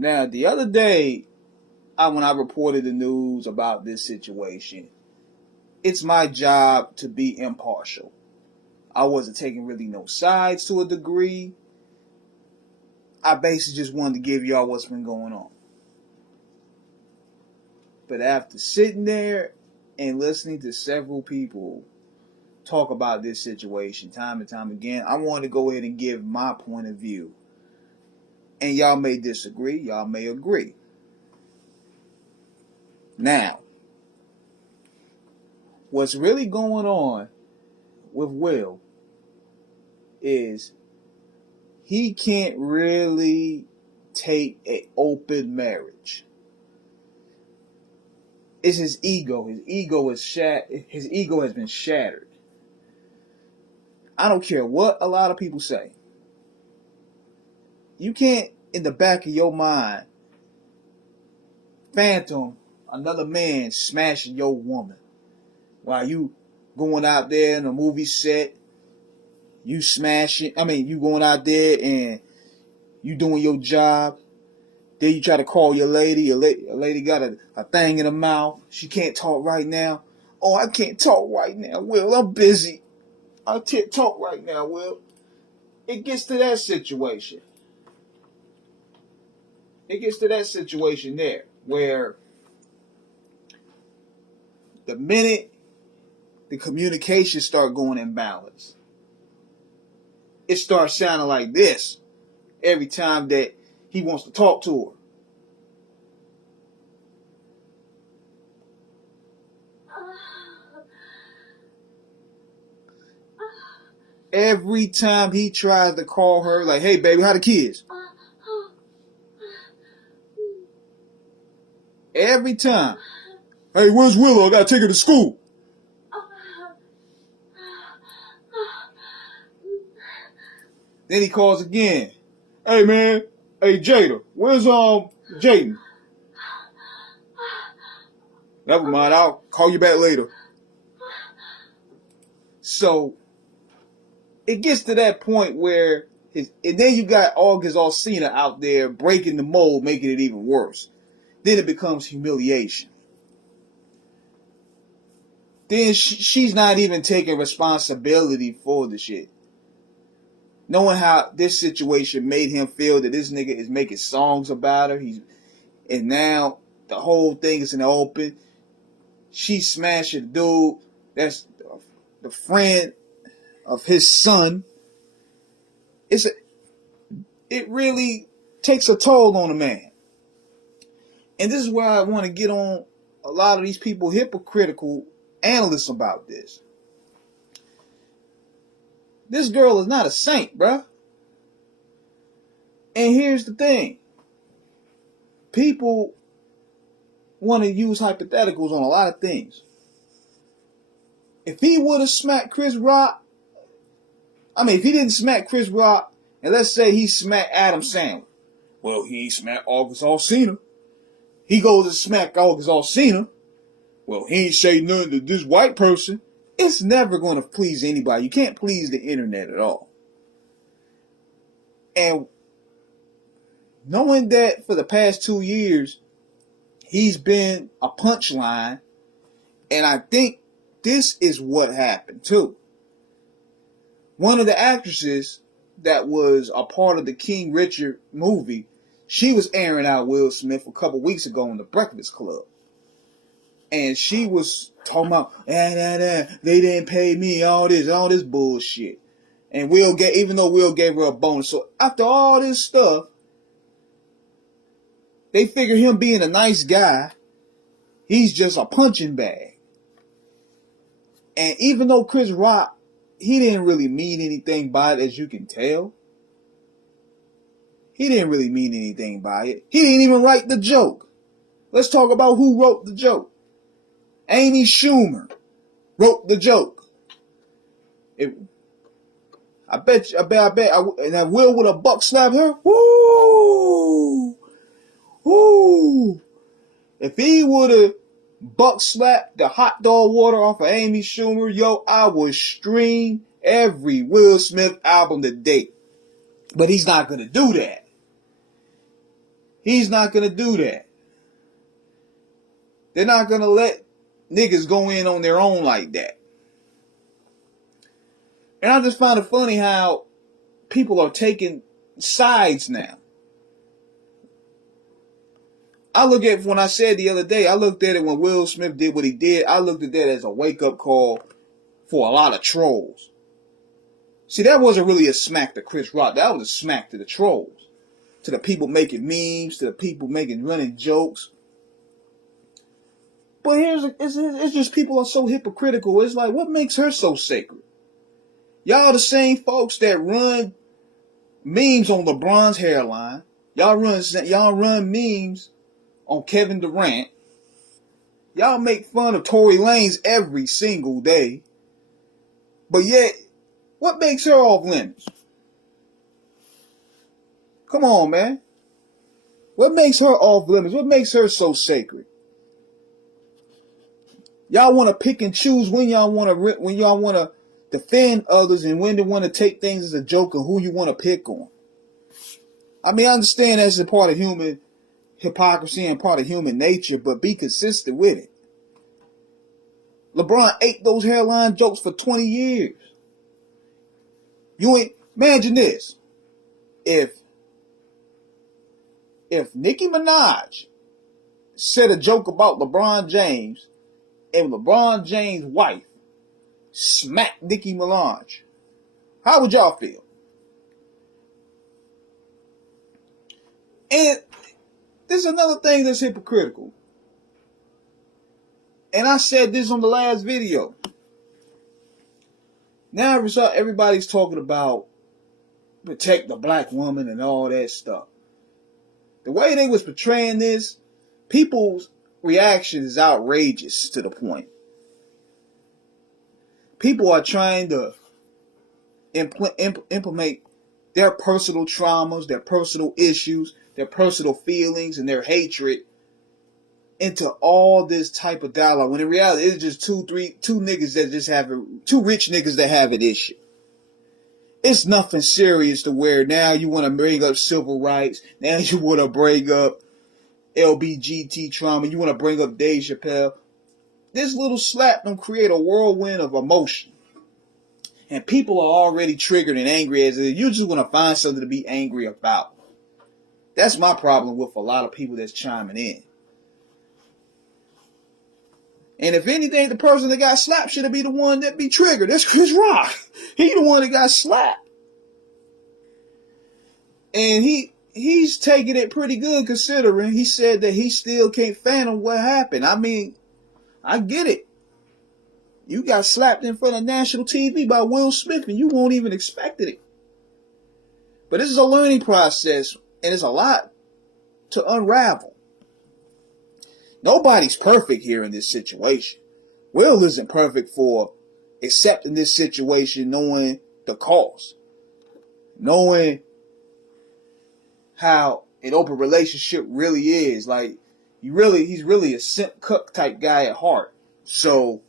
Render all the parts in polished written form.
Now, the other day, when I reported the news about this situation, it's my job to be impartial. I wasn't taking really no sides to a degree. I basically just wanted to give y'all what's been going on. But after sitting there and listening to several people talk about this situation time and time again, I want to go ahead and give my point of view. And y'all may disagree, y'all may agree. Now, what's really going on with Will is he can't really take an open marriage. It's his ego. His ego has been shattered. I don't care what a lot of people say. You can't, in the back of your mind, phantom another man smashing your woman while you going out there in a movie set. You smashing. You going out there and you doing your job. Then you try to call your lady. A lady got a thing in her mouth. She can't talk right now. Oh, I can't talk right now, Will. I'm busy. I can't talk right now, Will. It gets to that situation. It gets to that situation there where the minute the communication start going imbalance, it starts sounding like this every time that he wants to talk to her. Every time he tries to call her, like, hey, baby, how the kids? Every time. Hey, where's Willow? I gotta take her to school. Then he calls again. Hey, man. Hey, Jada. Where's Jaden? Never mind. I'll call you back later. So it gets to that point where and then you got August Alsina out there breaking the mold, making it even worse. Then it becomes humiliation. Then she's not even taking responsibility for the shit. Knowing how this situation made him feel that this nigga is making songs about her. And now the whole thing is in the open. She smashed a dude that's the friend of his son. It really takes a toll on a man. And this is where I want to get on a lot of these people hypocritical analysts about this. This girl is not a saint, bruh. And here's the thing. People want to use hypotheticals on a lot of things. If he would have smacked Chris Rock, if he didn't smack Chris Rock, and let's say he smacked Adam Sandler. Well, he smacked August Alsina. He goes to smack August Alsina. Well, he ain't say nothing to this white person. It's never going to please anybody. You can't please the internet at all. And knowing that for the past 2 years, he's been a punchline, and I think this is what happened too. One of the actresses that was a part of the King Richard movie, she was airing out Will Smith a couple weeks ago on The Breakfast Club. And she was talking about, they didn't pay me, all this bullshit. And even though Will gave her a bonus. So after all this stuff, they figure him being a nice guy, he's just a punching bag. And even though Chris Rock, he didn't really mean anything by it, as you can tell. He didn't really mean anything by it. He didn't even write the joke. Let's talk about who wrote the joke. Amy Schumer wrote the joke. I bet. And that Will would have buck slapped her. Woo! Woo! If he would have buck slapped the hot dog water off of Amy Schumer, I would stream every Will Smith album to date. But he's not going to do that. He's not going to do that. They're not going to let niggas go in on their own like that. And I just find it funny how people are taking sides now. I look at, when I said the other day, I looked at it when Will Smith did what he did. I looked at that as a wake-up call for a lot of trolls. See, that wasn't really a smack to Chris Rock. That was a smack to the trolls. To the people making memes, to the people running jokes. But it's just people are so hypocritical. It's like, what makes her so sacred? Y'all the same folks that run memes on LeBron's hairline. Y'all run memes on Kevin Durant. Y'all make fun of Tory Lanez every single day. But yet, what makes her off limits? Come on, man. What makes her off limits? What makes her so sacred? Y'all want to pick and choose when y'all want to defend others and when they want to take things as a joke and who you want to pick on. I mean, I understand that's a part of human hypocrisy and part of human nature, but be consistent with it. LeBron ate those hairline jokes for 20 years. Imagine this. If Nicki Minaj said a joke about LeBron James and LeBron James' wife smacked Nicki Minaj, how would y'all feel? And there's another thing that's hypocritical. And I said this on the last video. Now everybody's talking about protect the black woman and all that stuff. The way they was portraying this, people's reaction is outrageous to the point. People are trying to implement their personal traumas, their personal issues, their personal feelings, and their hatred into all this type of dialogue. When in reality, it's just two niggas that just have two rich niggas that have an issue. It's nothing serious to where now you want to bring up civil rights. Now you want to bring up LBGT trauma. You want to bring up Dave Chappelle. This little slap don't create a whirlwind of emotion. And people are already triggered and angry as if you just want to find something to be angry about. That's my problem with a lot of people that's chiming in. And if anything, the person that got slapped should be the one that be triggered. That's Chris Rock. He the one that got slapped. And he's taking it pretty good considering he said that he still can't fathom what happened. I mean, I get it. You got slapped in front of national TV by Will Smith and you won't even expected it. But this is a learning process and it's a lot to unravel. Nobody's perfect here in this situation. Will isn't perfect for accepting this situation, knowing the cost, knowing how an open relationship really is. Like, he's really a simp cuck type guy at heart. So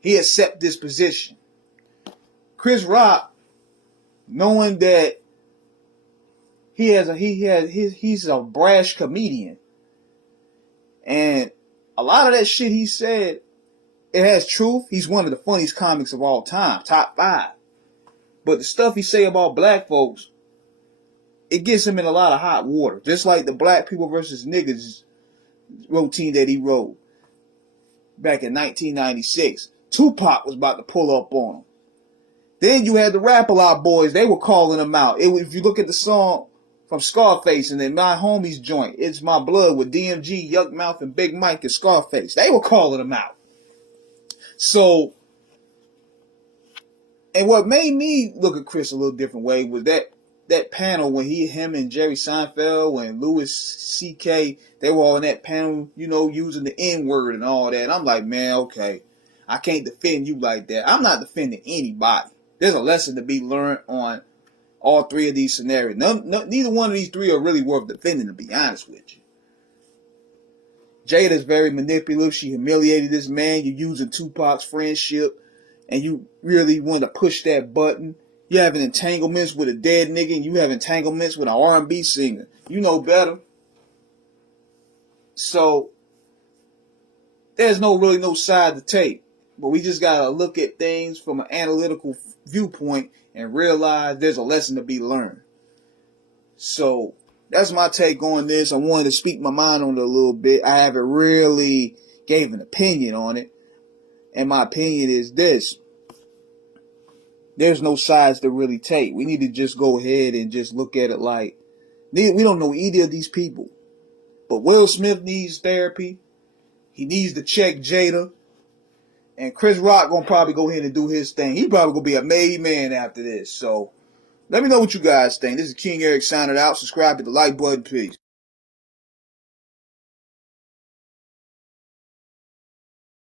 he accepts this position. Chris Rock, knowing that he's a brash comedian. And a lot of that shit he said, it has truth. He's one of the funniest comics of all time, top 5. But the stuff he say about black folks, it gets him in a lot of hot water. Just like the black people versus niggas routine that he wrote back in 1996. Tupac was about to pull up on him. Then you had the Rap-A-Lot boys. They were calling him out. If you look at the song from Scarface and then My Homies joint, It's My Blood with DMG, Yuck Mouth, and Big Mike and Scarface. They were calling him out. So, and what made me look at Chris a little different way was that panel when him and Jerry Seinfeld and Louis C.K., they were all in that panel, using the N-word and all that. And I'm like, man, okay, I can't defend you like that. I'm not defending anybody. There's a lesson to be learned on all three of these scenarios. Neither one of these three are really worth defending, to be honest with you. Jada's very manipulative. She humiliated this man. You're using Tupac's friendship, and you really want to push that button. You having entanglements with a dead nigga, and you have entanglements with an R&B singer. You know better. So there's really no side to take. But we just gotta look at things from an analytical viewpoint and realize there's a lesson to be learned. So that's my take on this. I wanted to speak my mind on it a little bit. I haven't really gave an opinion on it. And my opinion is this. There's no sides to really take. We need to just go ahead and just look at it like, we don't know either of these people. But Will Smith needs therapy. He needs to check Jada. And Chris Rock gonna probably go ahead and do his thing. He probably gonna be a made man after this. So let me know what you guys think. This is King Eric signing out. Subscribe, hit the like button, please.